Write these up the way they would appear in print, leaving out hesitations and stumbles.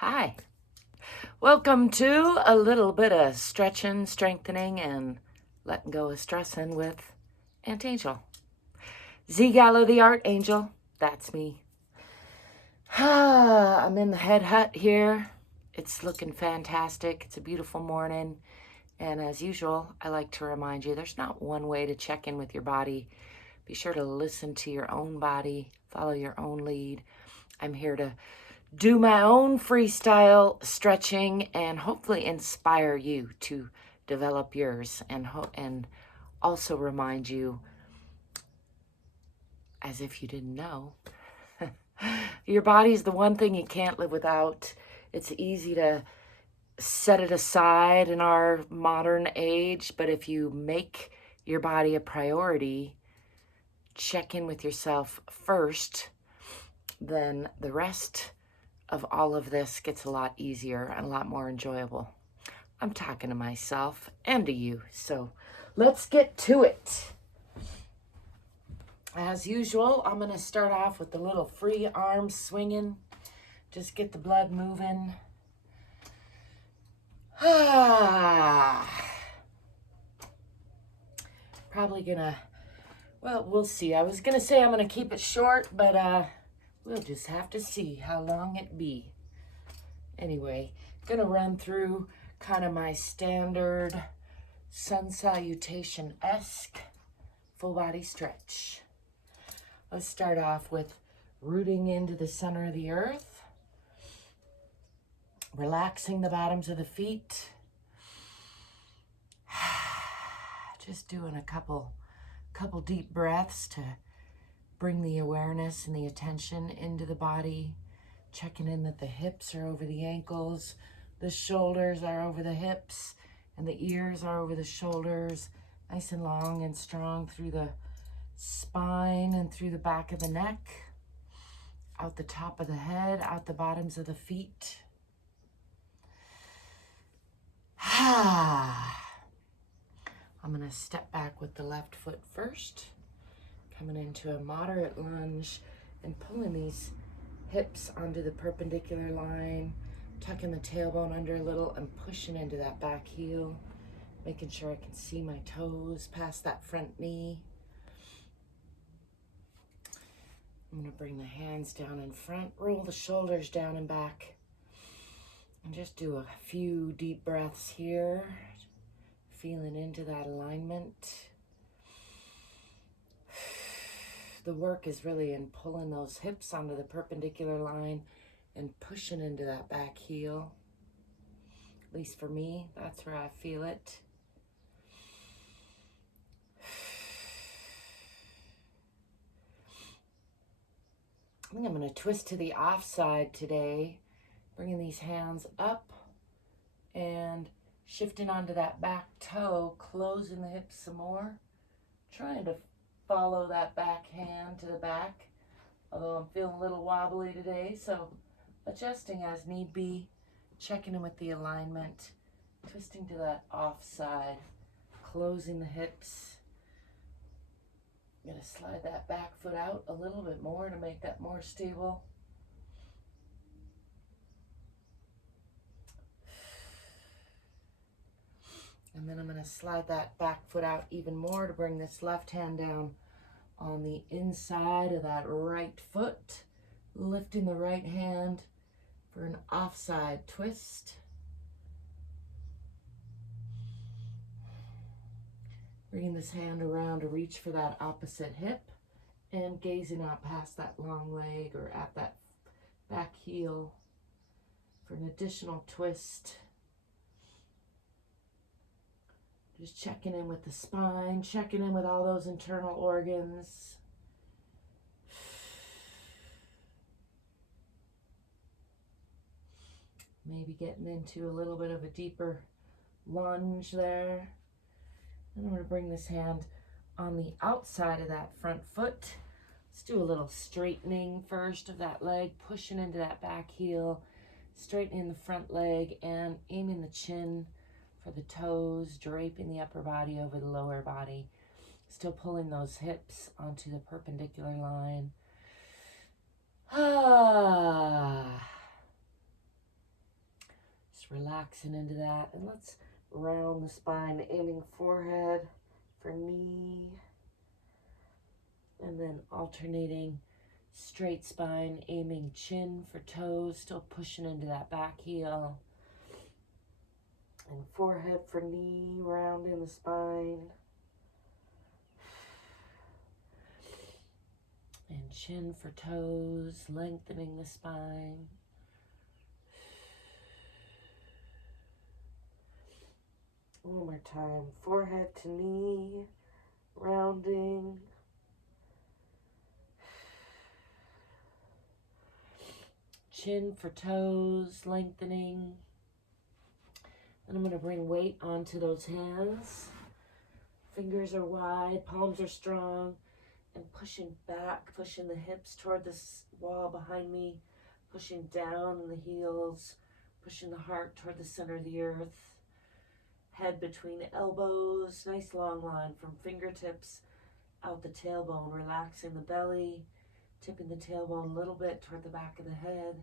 Hi. Welcome to a little bit of stretching, strengthening, and letting go of stressing with Aunt Angel. ZGala the Art Angel, that's me. I'm in the Head Hutt here. It's looking fantastic. It's a beautiful morning. And as usual, I like to remind you there's not one way to check in with your body. Be sure to listen to your own body, follow your own lead. I'm here to do my own freestyle stretching and hopefully inspire you to develop yours and also remind you, as if you didn't know, your body's the one thing you can't live without. It's easy to set it aside in our modern age, but if you make your body a priority, check in with yourself first, then the rest of all of this gets a lot easier and a lot more enjoyable. I'm talking to myself and to you, so let's get to it. As usual, I'm going to start off with the little free arms swinging. Just get the blood moving. Probably gonna, well, we'll see. I was gonna say I'm gonna keep it short, but we'll just have to see how long it be. Anyway, gonna run through kind of my standard sun salutation-esque full body stretch. Let's start off with rooting into the center of the earth, relaxing the bottoms of the feet, just doing a couple deep breaths to bring the awareness and the attention into the body, checking in that the hips are over the ankles, the shoulders are over the hips, and the ears are over the shoulders, nice and long and strong through the spine and through the back of the neck, out the top of the head, out the bottoms of the feet. I'm going to step back with the left foot first, coming into a moderate lunge and pulling these hips onto the perpendicular line, tucking the tailbone under a little and pushing into that back heel, making sure I can see my toes past that front knee. I'm going to bring the hands down in front, roll the shoulders down and back, and just do a few deep breaths here, feeling into that alignment. The work is really in pulling those hips onto the perpendicular line and pushing into that back heel. At least for me, that's where I feel it. I think I'm going to twist to the off side today, bringing these hands up and shifting onto that back toe, closing the hips some more, trying to follow that back hand to the back, although I'm feeling a little wobbly today, so adjusting as need be, checking in with the alignment, twisting to that off side, closing the hips. I'm going to slide that back foot out a little bit more to make that more stable. And then I'm going to slide that back foot out even more to bring this left hand down on the inside of that right foot, lifting the right hand for an offside twist. Bringing this hand around to reach for that opposite hip and gazing out past that long leg or at that back heel for an additional twist. Just checking in with the spine, checking in with all those internal organs. Maybe getting into a little bit of a deeper lunge there. And I'm going to bring this hand on the outside of that front foot. Let's do a little straightening first of that leg, pushing into that back heel, straightening the front leg and aiming the chin for the toes, draping the upper body over the lower body. Still pulling those hips onto the perpendicular line. Just relaxing into that. And let's round the spine, aiming forehead for knee. And then alternating straight spine, aiming chin for toes, still pushing into that back heel. And forehead for knee, rounding the spine. And chin for toes, lengthening the spine. One more time, forehead to knee, rounding. Chin for toes, lengthening. And I'm going to bring weight onto those hands. Fingers are wide, palms are strong. And pushing back, pushing the hips toward this wall behind me. Pushing down in the heels. Pushing the heart toward the center of the earth. Head between the elbows. Nice long line from fingertips out the tailbone. Relaxing the belly. Tipping the tailbone a little bit toward the back of the head.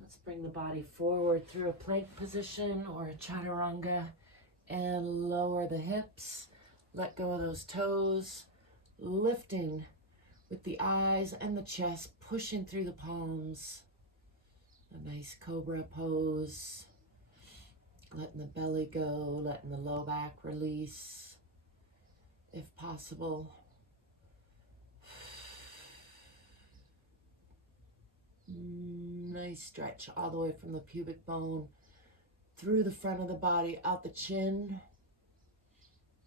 Let's bring the body forward through a plank position or a chaturanga and lower the hips. Let go of those toes. Lifting with the eyes and the chest, pushing through the palms. A nice cobra pose. Letting the belly go, letting the low back release, if possible. Nice stretch all the way from the pubic bone, through the front of the body, out the chin.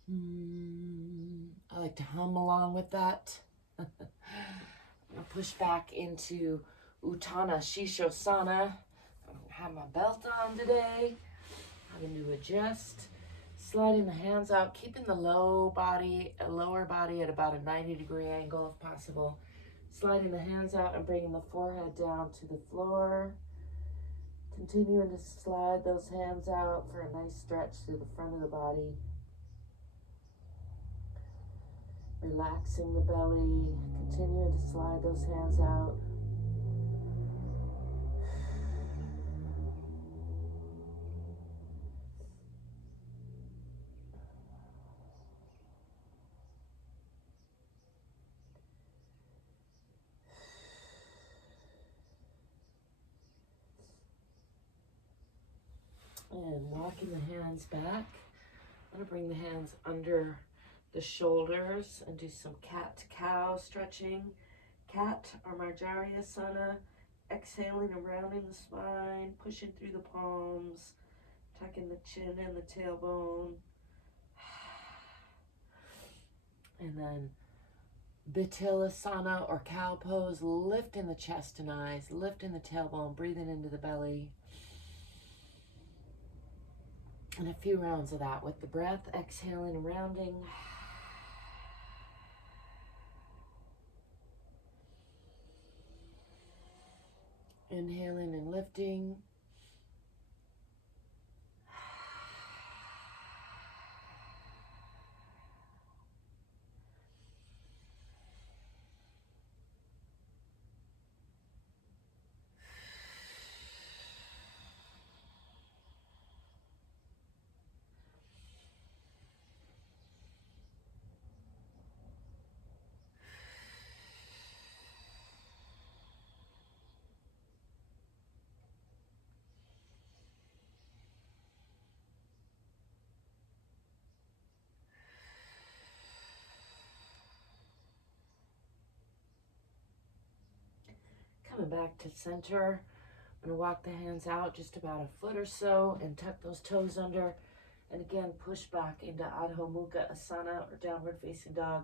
I like to hum along with that. I'll push back into Uttanasana Shishosana. I don't have my belt on today. Having to adjust, sliding the hands out, keeping the lower body at about a 90-degree angle if possible. Sliding the hands out and bringing the forehead down to the floor. Continuing to slide those hands out for a nice stretch through the front of the body. Relaxing the belly, continuing to slide those hands out. And walking the hands back. I'm going to bring the hands under the shoulders and do some cat to cow stretching. Cat or Marjariasana. Exhaling and rounding the spine, pushing through the palms, tucking the chin and the tailbone. And then Bitilasana or cow pose, lifting the chest and eyes, lifting the tailbone, breathing into the belly. And a few rounds of that with the breath, exhaling and rounding. Inhaling and lifting. Coming back to center, I'm going to walk the hands out just about a foot or so and tuck those toes under. And again, push back into Adho Mukha Asana or downward facing dog.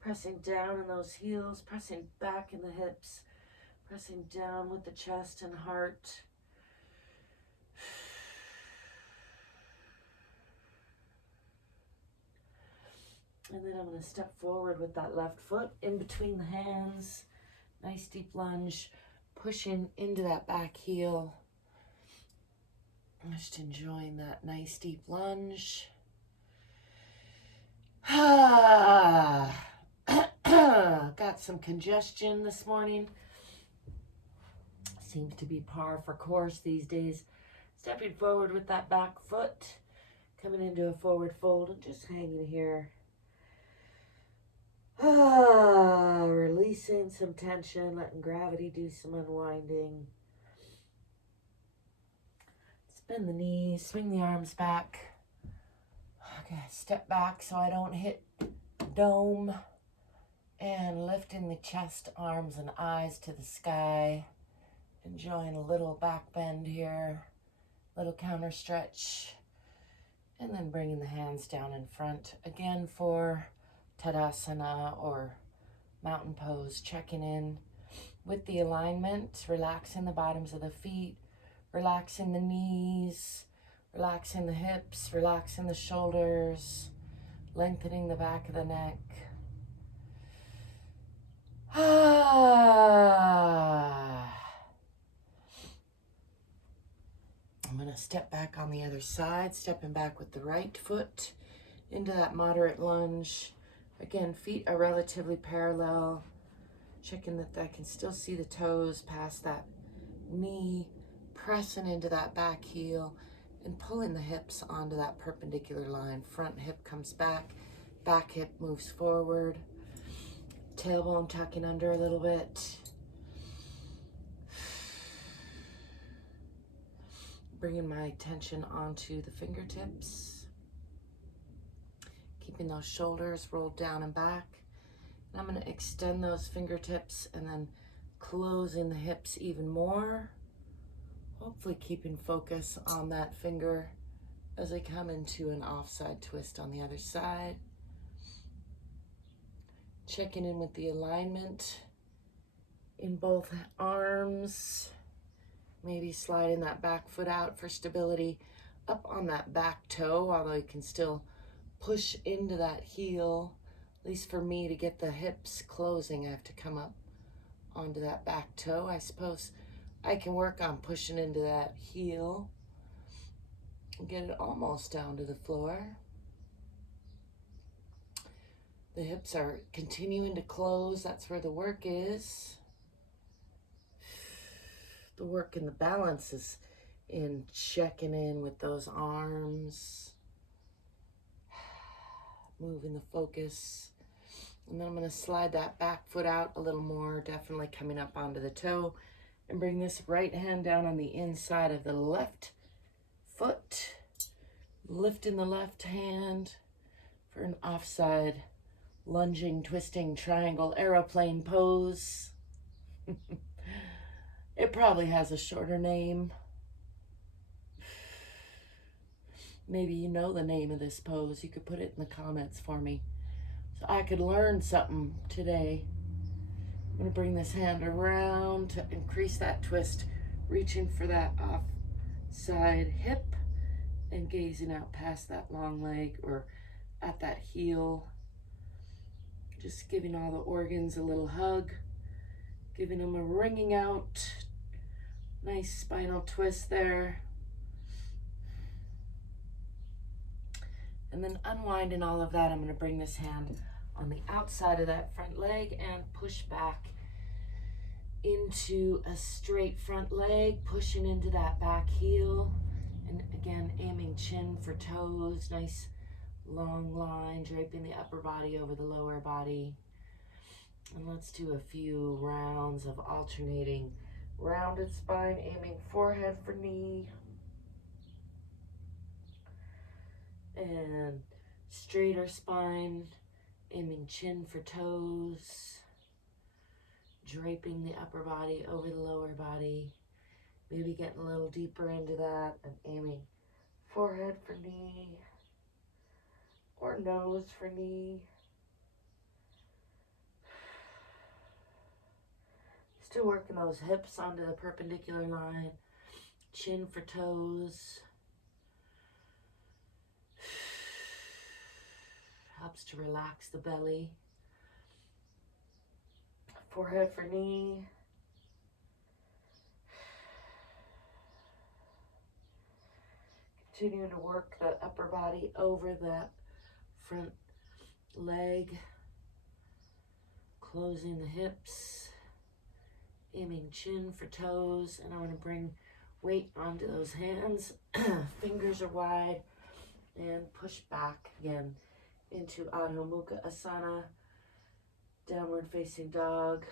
Pressing down in those heels, pressing back in the hips, pressing down with the chest and heart. And then I'm going to step forward with that left foot in between the hands. Nice deep lunge, pushing into that back heel. Just enjoying that nice deep lunge. And got some congestion this morning. Seems to be par for course these days. Stepping forward with that back foot, coming into a forward fold and just hanging here. Releasing some tension, letting gravity do some unwinding. Bend the knees, swing the arms back. Okay, step back so I don't hit dome. And lifting the chest, arms, and eyes to the sky. Enjoying a little back bend here, little counter stretch. And then bringing the hands down in front again for Tadasana or mountain pose. Checking in with the alignment, relaxing the bottoms of the feet. Relaxing the knees, relaxing the hips, relaxing the shoulders, lengthening the back of the neck. I'm going to step back on the other side, stepping back with the right foot into that moderate lunge. Again, feet are relatively parallel. Checking that I can still see the toes past that knee. Pressing into that back heel and pulling the hips onto that perpendicular line. Front hip comes back hip moves forward. Tailbone tucking under a little bit. Bringing my attention onto the fingertips. Keeping those shoulders rolled down and back. And I'm going to extend those fingertips and then closing the hips even more. Hopefully keeping focus on that finger as I come into an offside twist on the other side. Checking in with the alignment in both arms. Maybe sliding that back foot out for stability up on that back toe, although you can still push into that heel. At least for me, to get the hips closing, I have to come up onto that back toe. I suppose I can work on pushing into that heel and get it almost down to the floor. The hips are continuing to close. That's where the work is. The work and the balance is in checking in with those arms. Moving the focus. And then I'm going to slide that back foot out a little more, definitely coming up onto the toe. And bring this right hand down on the inside of the left foot. Lifting the left hand for an offside lunging, twisting, triangle, aeroplane pose. It probably has a shorter name. Maybe you know the name of this pose. You could put it in the comments for me, so I could learn something today. I'm going to bring this hand around to increase that twist, reaching for that offside hip and gazing out past that long leg or at that heel. Just giving all the organs a little hug, giving them a wringing out. Nice spinal twist there. And then unwinding all of that, I'm going to bring this hand on the outside of that front leg and push back into a straight front leg, pushing into that back heel. And again, aiming chin for toes. Nice long line, draping the upper body over the lower body. And let's do a few rounds of alternating rounded spine, aiming forehead for knee. And straighter spine, aiming chin for toes. Draping the upper body over the lower body. Maybe getting a little deeper into that and aiming forehead for knee or nose for knee. Still working those hips onto the perpendicular line. Chin for toes. Helps to relax the belly. Forehead for knee. Continuing to work the upper body over that front leg. Closing the hips, aiming chin for toes, and I'm going to bring weight onto those hands. Fingers are wide, and push back again into Adho Mukha Asana, downward facing dog,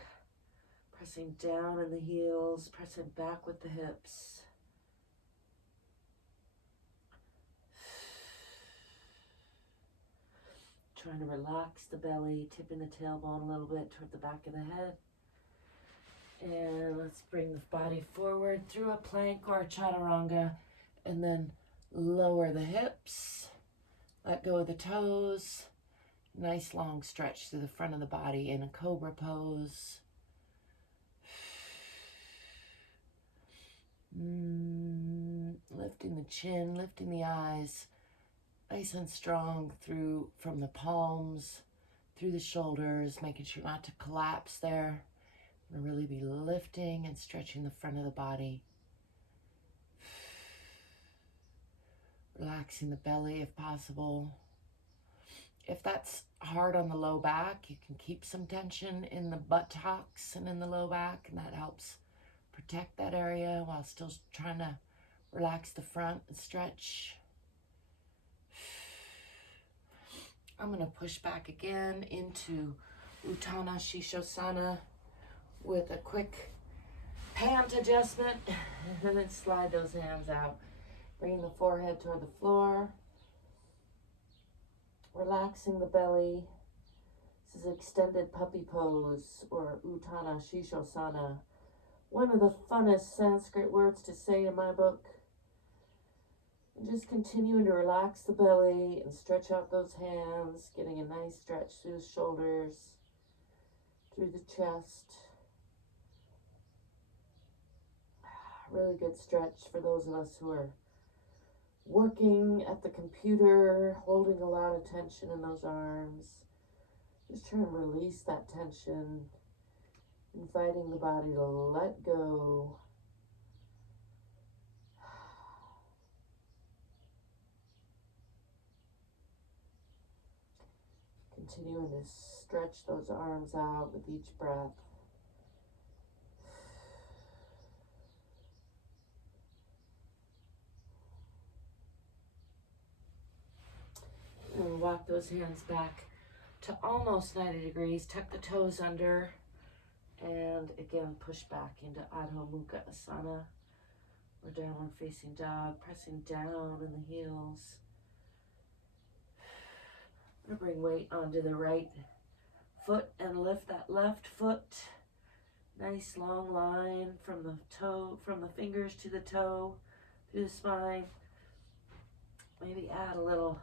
pressing down in the heels, pressing back with the hips. Trying to relax the belly, tipping the tailbone a little bit toward the back of the head. And let's bring the body forward through a plank or a chaturanga, and then lower the hips, let go of the toes. Nice long stretch through the front of the body in a cobra pose. Lifting the chin, lifting the eyes, nice and strong through from the palms, through the shoulders, making sure not to collapse there. And really be lifting and stretching the front of the body. Relaxing the belly if possible. If that's hard on the low back, you can keep some tension in the buttocks and in the low back, and that helps protect that area while still trying to relax the front and stretch. I'm going to push back again into Utthana Shishosana with a quick pant adjustment, and then slide those hands out. Bringing the forehead toward the floor. Relaxing the belly. This is extended puppy pose, or Utthana Shishosana. One of the funnest Sanskrit words to say in my book. And just continuing to relax the belly and stretch out those hands, getting a nice stretch through the shoulders, through the chest. Really good stretch for those of us who are working at the computer, holding a lot of tension in those arms. Just trying to release that tension, inviting the body to let go. Continuing to stretch those arms out with each breath. And walk those hands back to almost 90 degrees. Tuck the toes under. And again, push back into Adho Mukha Asana, or downward facing dog, pressing down in the heels. I'm going to bring weight onto the right foot and lift that left foot. Nice long line from the toe, from the fingers to the toe, through the spine. Maybe add a little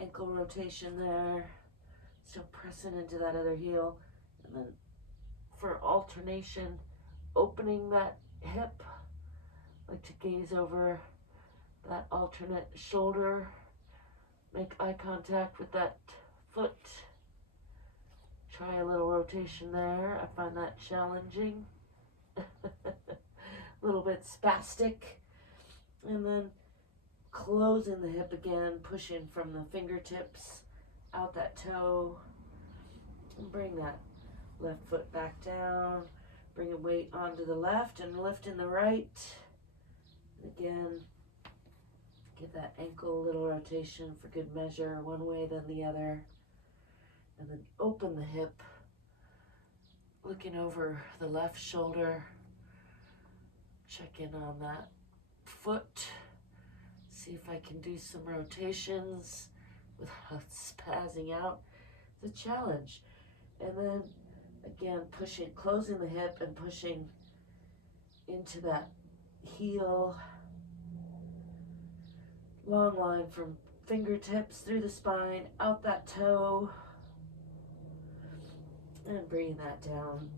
ankle rotation there. Still pressing into that other heel. And then for alternation, opening that hip. Like to gaze over that alternate shoulder. Make eye contact with that foot. Try a little rotation there. I find that challenging. A little bit spastic. And then closing the hip again, pushing from the fingertips out that toe. And bring that left foot back down. Bringing weight onto the left and lifting the right. Again, give that ankle a little rotation for good measure, one way then the other. And then open the hip, looking over the left shoulder. Check in on that foot. See if I can do some rotations without spazzing out. It's a challenge. And then again, pushing, closing the hip and pushing into that heel. Long line from fingertips through the spine, out that toe. And bringing that down.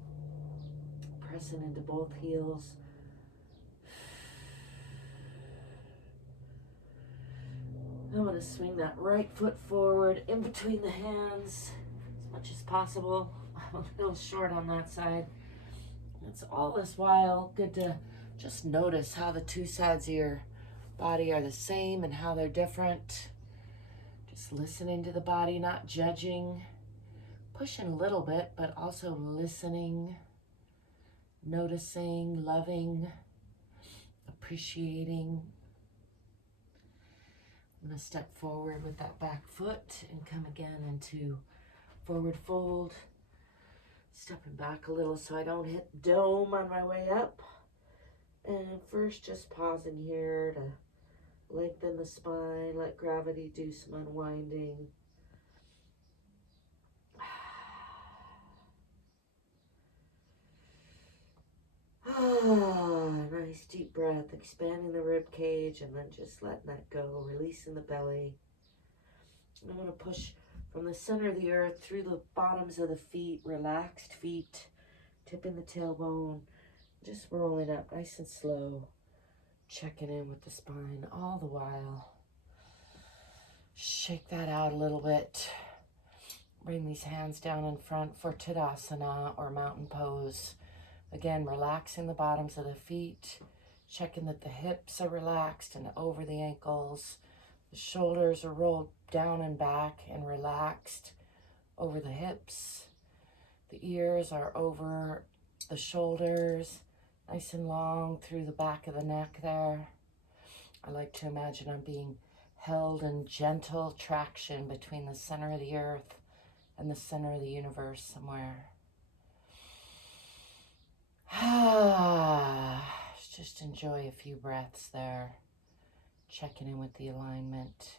Pressing into both heels. I'm going to swing that right foot forward in between the hands as much as possible. I'm a little short on that side. It's all this while good to just notice how the two sides of your body are the same and how they're different. Just listening to the body, not judging. pushing a little bit, but also listening, noticing, loving, appreciating. I'm going to step forward with that back foot and come again into forward fold. Stepping back a little so I don't hit dome on my way up. And first just pausing here to lengthen the spine, let gravity do some unwinding. Nice deep breath, expanding the rib cage and then just letting that go, releasing the belly. I'm going to push from the center of the earth through the bottoms of the feet, relaxed feet, tipping the tailbone, just rolling up nice and slow, checking in with the spine all the while. Shake that out a little bit. Bring these hands down in front for Tadasana or mountain pose. Again, relaxing the bottoms of the feet, checking that the hips are relaxed and over the ankles. The shoulders are rolled down and back and relaxed over the hips. The ears are over the shoulders, nice and long through the back of the neck there. I like to imagine I'm being held in gentle traction between the center of the earth and the center of the universe somewhere. Just enjoy a few breaths there, checking in with the alignment.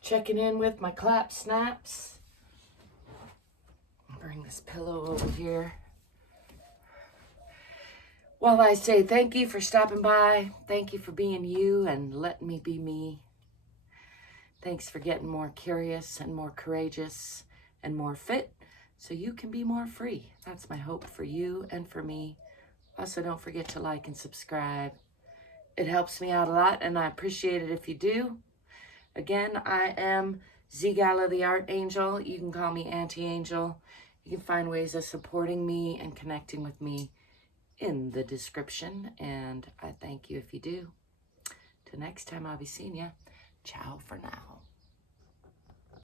Checking in with my clap snaps. Bring this pillow over here. Well, I say thank you for stopping by. Thank you for being you and letting me be me. Thanks for getting more curious and more courageous and more fit so you can be more free. That's my hope for you and for me. Also, don't forget to like and subscribe. It helps me out a lot and I appreciate it if you do. Again, I am ZGala the Art Angel. You can call me Auntie Angel. You can find ways of supporting me and connecting with me in the description, and I thank you if you do. Till next time, I'll be seeing you. Ciao for now.